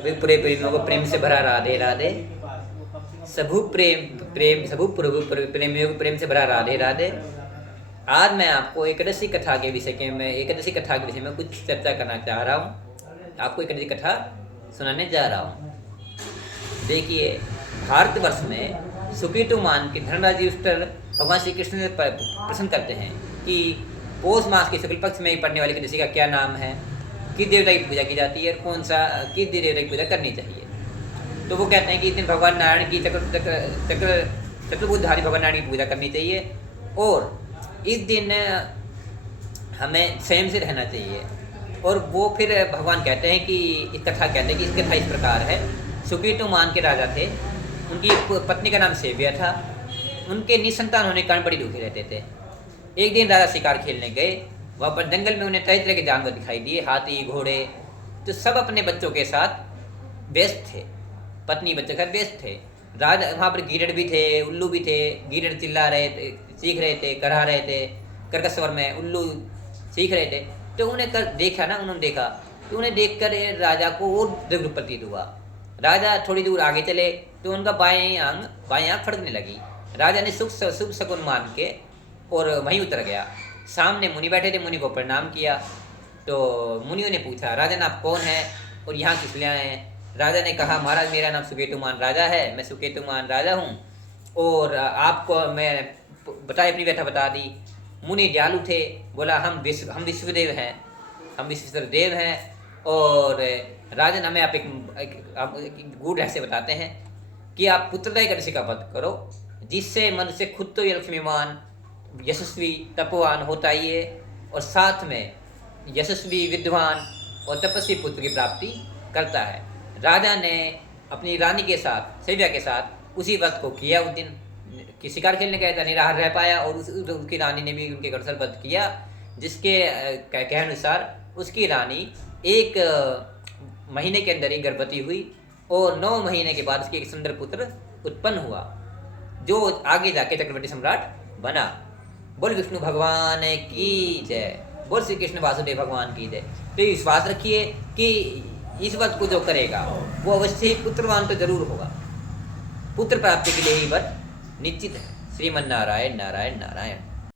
सभी पूरे प्रेमियों को प्रेम से भरा राधे राधे। सबू प्रेम सबू प्रेमियों को प्रेम से भरा राधे राधे। आज मैं आपको एकादशी कथा के विषय में कुछ चर्चा करना चाह रहा हूँ। आपको एकादशी कथा सुनाने जा रहा हूँ। देखिए, भारतवर्ष में सुकेतु मान के धनराज युधिष्ठिर भगवान श्री कृष्ण से प्रश्न करते हैं कि पौष मास के शुक्ल पक्ष में पड़ने वाली एकादशी का क्या नाम है, किस देवता की पूजा की जाती है, किस देवता की पूजा करनी चाहिए। तो वो कहते हैं कि इस दिन भगवान नारायण की चक्रभुजधारी भगवान नारायण की पूजा करनी चाहिए और इस दिन हमें संयम से रहना चाहिए। और वो फिर भगवान कहते हैं कि इस कथा इस प्रकार है। सुकेतु मान के राजा थे, उनकी पत्नी का नाम सेव्या था। उनके निसंतान होने के कारण बड़ी दुखी रहते थे। एक दिन राजा शिकार खेलने गए। वहाँ पर जंगल में उन्हें तरह तरह के जानवर दिखाई दिए, हाथी घोड़े। तो सब अपने बच्चों के साथ व्यस्त थे, पत्नी बच्चे के साथ व्यस्त थे। राजा वहाँ पर गीदड़ भी थे, उल्लू भी थे। गीदड़ चिल्ला रहे थे, सीख रहे थे, करहा रहे थे कर्कश स्वर में, उल्लू सीख रहे थे। तो उन्होंने देखा तो उन्हें देखकर राजा को और दिव्य प्रतीत हुआ। राजा थोड़ी दूर आगे चले तो उनका बाएं आंख फड़कने लगी। राजा ने शुभ शकुन मान के और वहीं उतर गया। सामने मुनि बैठे थे, मुनि को प्रणाम किया। तो मुनियों ने पूछा, राजन आप कौन है और यहाँ किस लिए आए हैं? राजा ने कहा, महाराज मेरा नाम सुकेतुमान राजा है, मैं सुकेतुमान राजा हूँ और आपको मैं बताई अपनी व्यथा बता दी। मुनि दयालु थे, बोला हम विश्वदेव हैं और राजन हमें आप एक गूढ़ रहस्य बताते हैं कि आप पुत्रदा एकादशी का व्रत करो, जिससे मनुष्य खुद तो लक्ष्मीवान यशस्वी तपोवान होता ही है और साथ में यशस्वी विद्वान और तपस्वी पुत्र की प्राप्ति करता है। राजा ने अपनी रानी के साथ, सेव्या के साथ उसी व्रत को किया। उस दिन कि शिकार खेलने गया था, निराहार रह पाया और उसकी रानी ने भी उनके घर से व्रत किया, जिसके कहे अनुसार उसकी रानी 1 महीने के अंदर ही गर्भवती हुई और 9 महीने के बाद उसके एक सुंदर पुत्र उत्पन्न हुआ, जो आगे जाके चक्रवर्ती सम्राट बना। बोल विष्णु भगवान की जय, बोल श्री कृष्ण वासुदेव भगवान की जय। तो विश्वास रखिए कि इस व्रत को जो करेगा वो अवश्य ही पुत्रवान तो जरूर होगा। पुत्र प्राप्ति के लिए ही व्रत निश्चित है। श्रीमन नारायण नारायण नारायण।